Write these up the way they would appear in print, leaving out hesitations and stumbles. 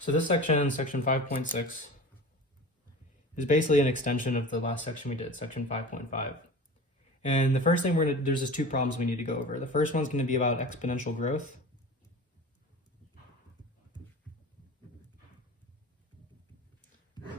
So this section, section 5.6, is basically an extension of the last section we did, section 5.5. And the first thing there's just two problems we need to go over. The first one's going to be about exponential growth.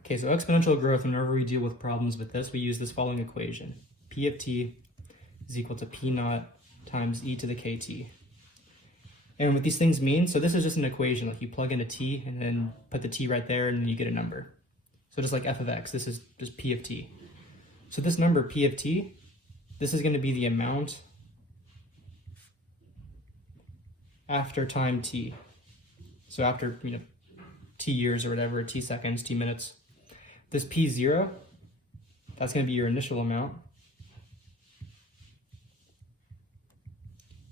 Okay, so exponential growth, whenever we deal with problems with this, we use this following equation. P of t is equal to P naught times e to the kt. And what these things mean, so this is just an equation, like you plug in a t and then put the t right there and then you get a number. So just like f of x, this is just P of t. So this number, P of t, this is going to be the amount after time t. So after, t years or whatever, t seconds, t minutes. This P0, that's going to be your initial amount.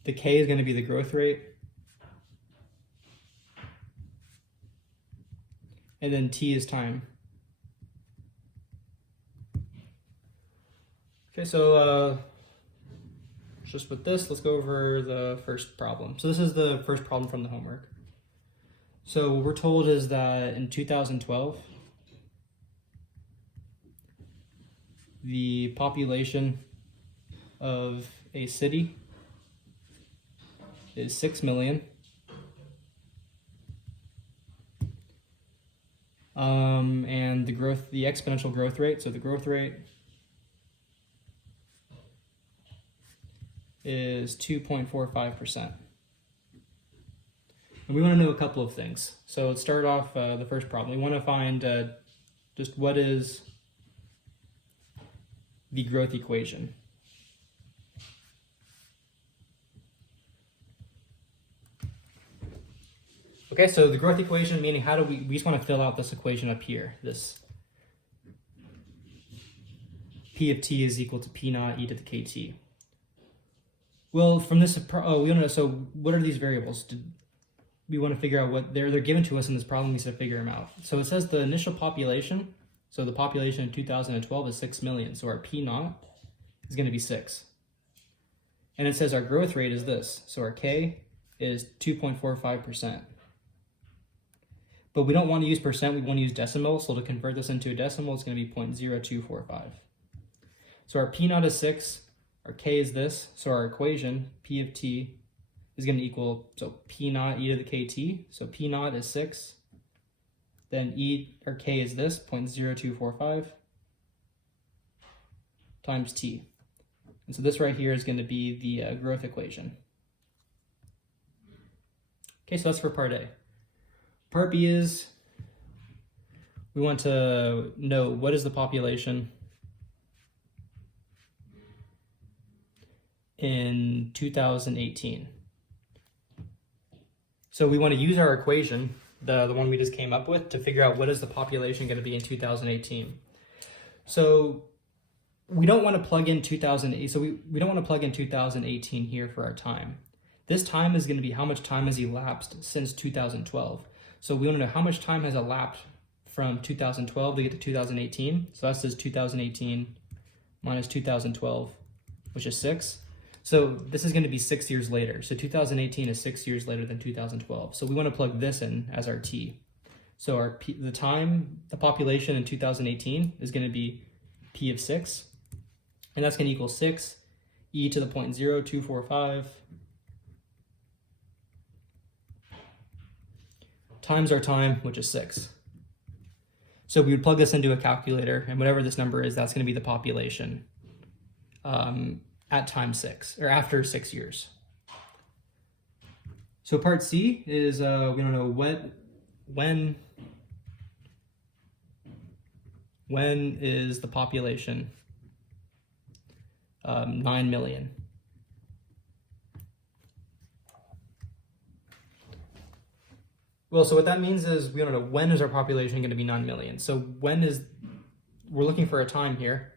The K is going to be the growth rate. And then T is time. Okay, so just with this, let's go over the first problem. So this is the first problem from the homework. So what we're told is that in 2012, the population of a city is 6 million. And the exponential growth rate, so the growth rate is 2.45%. And we want to know a couple of things. So let's start off the first problem. We want to find just what is the growth equation. Okay, so the growth equation, meaning how do we just want to fill out this equation up here, this P of t is equal to P naught e to the kt. Well, from this, we want to know, so what are these variables? We want to figure out what they're given to us in this problem, we need to figure them out. So it says the initial population, so the population in 2012 is 6 million, so our P naught is going to be 6. And it says our growth rate is this, so our K is 2.45%. But we don't want to use percent, we want to use decimal, so to convert this into a decimal, it's going to be 0.0245. So our P naught is 6, our K is this, so our equation, P of t, is going to equal, so P naught e to the kt, so P naught is 6, then K is this, 0.0245, times t. And so this right here is going to be the growth equation. Okay, so that's for part A. Part B is, we want to know what is the population in 2018. So we want to use our equation, the one we just came up with, to figure out what is the population going to be in 2018. So we don't want to plug in 2008. So we don't want to plug in 2018 here for our time. This time is going to be how much time has elapsed since 2012. So we want to know how much time has elapsed from 2012 to get to 2018. So that says 2018 minus 2012, which is 6. So this is going to be 6 years later. So 2018 is 6 years later than 2012. So we want to plug this in as our t. So the population in 2018 is going to be P of 6. And that's going to equal 6 e to the 0.0245 times our time, which is 6. So we would plug this into a calculator, and whatever this number is, that's going to be the population at time 6, or after 6 years. So part C is we want to know when is the population 9 million. Well, so what that means is we want to know when is our population going to be 9 million. So we're looking for a time here,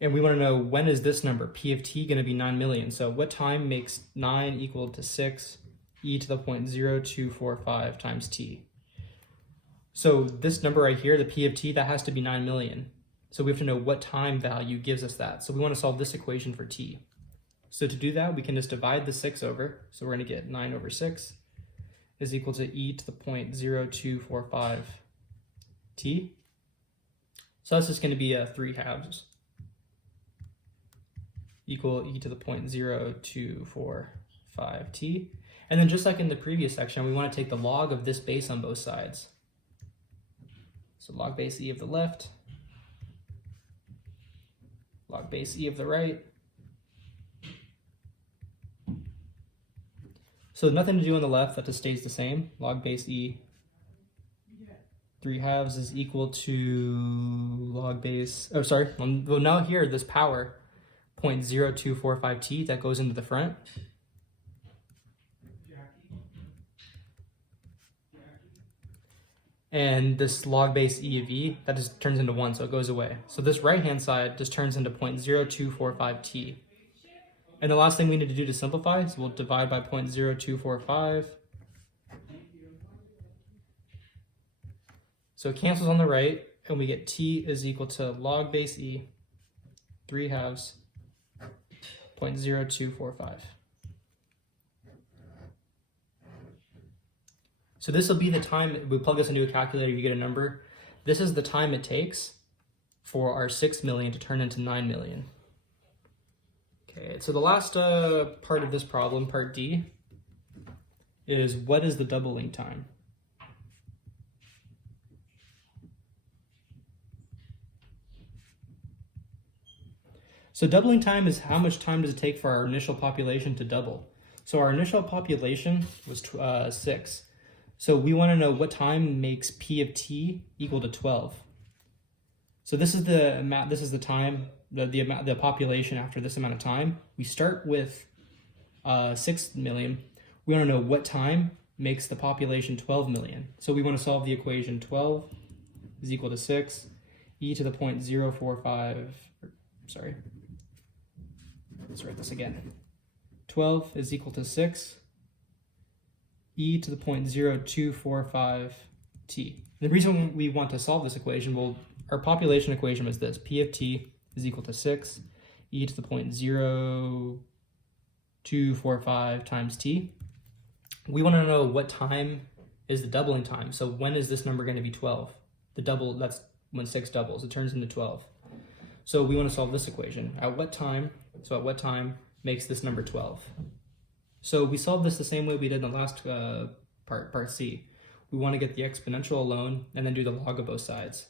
and we want to know when is this number, P of t, going to be 9 million. So what time makes 9 equal to 6 e to the 0.0245 times t? So this number right here, the P of t, that has to be 9 million. So we have to know what time value gives us that. So we want to solve this equation for t. So to do that, we can just divide the 6 over. So we're going to get 9 over 6. is equal to e to the 0.0245 t. So that's just going to be 3/2 equal e to the 0.0245 t. And then just like in the previous section, we want to take the log of this base on both sides. So log base e of the left, log base e of the right. So nothing to do on the left, that just stays the same. Log base e 3/2 is equal to log base, oh sorry, well now here, this power, 0.0245 t, that goes into the front. And this log base e of e, that just turns into 1, so it goes away. So this right-hand side just turns into 0.0245 t. And the last thing we need to do to simplify is we'll divide by 0.0245. So it cancels on the right, and we get t is equal to log base e 3/2 0.0245. So this will be the time, we plug this into a calculator, you get a number. This is the time it takes for our 6 million to turn into 9 million. Okay, so the last part of this problem, part D, is what is the doubling time? So doubling time is how much time does it take for our initial population to double. So our initial population was 6. So we want to know what time makes P of t equal to 12. So this is the amount, this is the time, the population after this amount of time. We start with 6 million. We want to know what time makes the population 12 million. So we want to solve the equation 12 is equal to 6, e to the 0.045, sorry, let's write this again. 12 is equal to 6, e to the 0.0245 t. The reason we want to solve this equation, well, our population equation was this: P of t is equal to 6, e to the 0.0245 times t. We want to know what time is the doubling time. So when is this number going to be 12? The double, that's when 6 doubles, it turns into 12. So we want to solve this equation. At what time makes this number 12? So we solved this the same way we did in the last part C. We want to get the exponential alone and then do the log of both sides.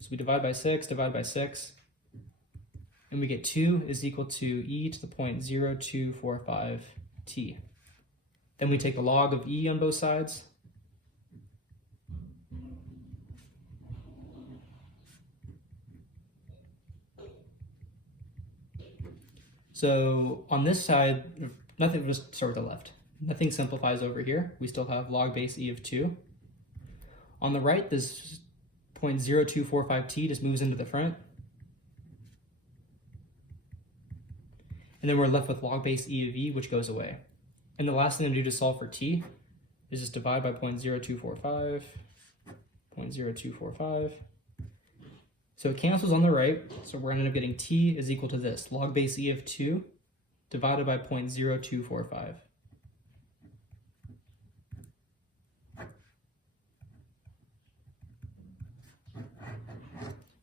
So we divide by 6, and we get 2 is equal to e to the 0.0245 t. Then we take the log of e on both sides. So on this side, nothing, just start with the left. Nothing simplifies over here. We still have log base e of 2. On the right, this 0.0245 t just moves into the front. And then we're left with log base e of e, which goes away. And the last thing to do to solve for t is just divide by 0.0245, 0.0245. So it cancels on the right, so we're going to end up getting t is equal to this, log base e of 2 divided by 0.0245.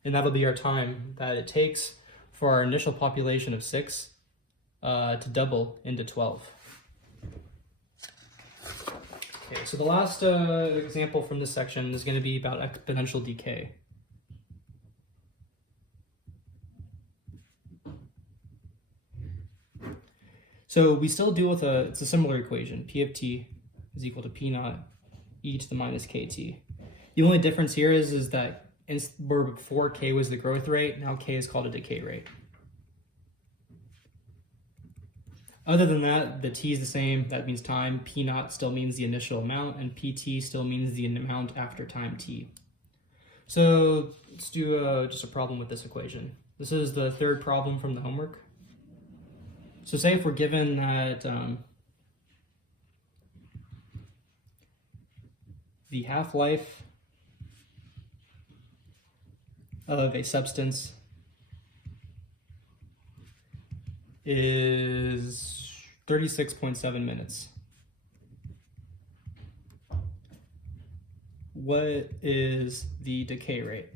And that'll be our time that it takes for our initial population of 6 to double into 12. Okay, so the last example from this section is going to be about exponential decay. So we still deal with it's a similar equation. P of t is equal to P naught e to the minus kt. The only difference here is that where before k was the growth rate, now k is called a decay rate. Other than that, the t is the same. That means time. P naught still means the initial amount, and pt still means the amount after time t. So let's do just a problem with this equation. This is the third problem from the homework. So say if we're given that the half-life of a substance is 36.7 minutes. what is the decay rate?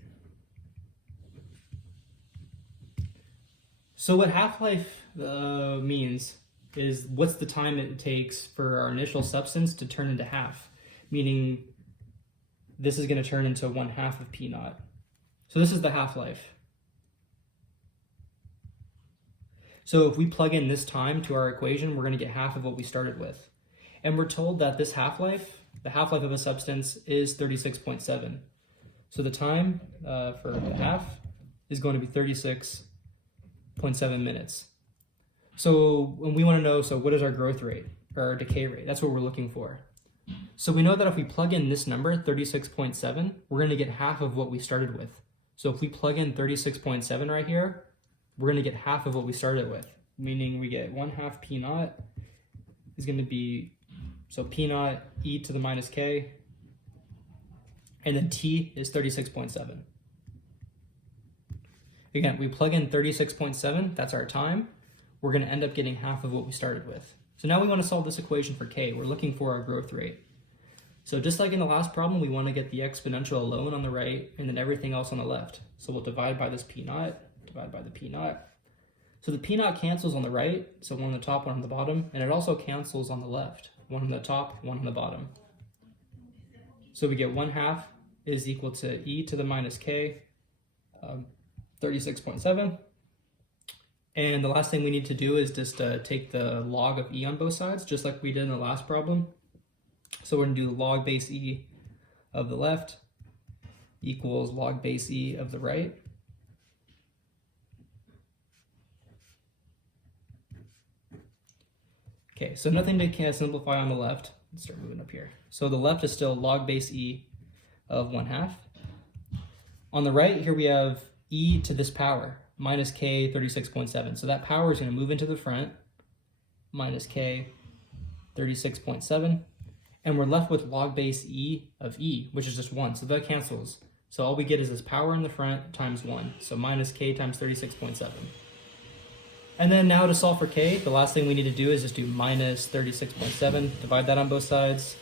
So what half-life means is what's the time it takes for our initial substance to turn into half, meaning this is going to turn into 1/2 of P naught. So this is the half-life. So if we plug in this time to our equation, we're going to get half of what we started with. And we're told that this half-life, the half-life of a substance, is 36.7. So the time for the half is going to be 36.7 minutes. So when we want to know, so what is our growth rate or our decay rate? That's what we're looking for. So we know that if we plug in this number, 36.7, we're going to get half of what we started with. So if we plug in 36.7 right here, we're going to get half of what we started with, meaning we get 1/2 P naught is going to be, so P naught e to the minus k, and then T is 36.7. Again, we plug in 36.7, that's our time. We're going to end up getting half of what we started with. So now we want to solve this equation for k. We're looking for our growth rate. So just like in the last problem, we want to get the exponential alone on the right and then everything else on the left. So we'll divide by this P naught, divide by the P naught. So the P naught cancels on the right, so one on the top, one on the bottom, and it also cancels on the left, one on the top, one on the bottom. So we get 1/2 is equal to e to the minus k, 36.7. And the last thing we need to do is just take the log of e on both sides, just like we did in the last problem. So we're going to do log base e of the left equals log base e of the right. Okay, so nothing to simplify on the left. Let's start moving up here. So the left is still log base e of 1/2. On the right, here we have e to this power, minus k 36.7. So that power is going to move into the front, minus k 36.7. And we're left with log base e of e, which is just 1. So that cancels. So all we get is this power in the front times 1. So minus k times 36.7. And then now to solve for k, the last thing we need to do is just do minus 36.7, divide that on both sides.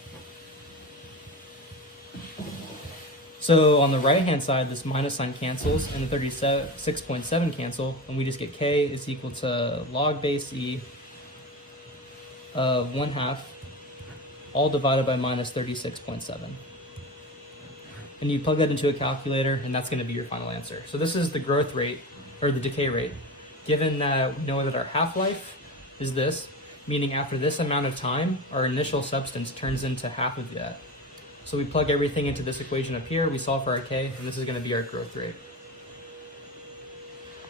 So on the right-hand side, this minus sign cancels, and the 36.7 cancel, and we just get k is equal to log base e of 1/2, all divided by minus 36.7. And you plug that into a calculator, and that's going to be your final answer. So this is the growth rate, or the decay rate, given that we know that our half-life is this, meaning after this amount of time, our initial substance turns into half of that. So we plug everything into this equation up here, we solve for our k, and this is going to be our growth rate.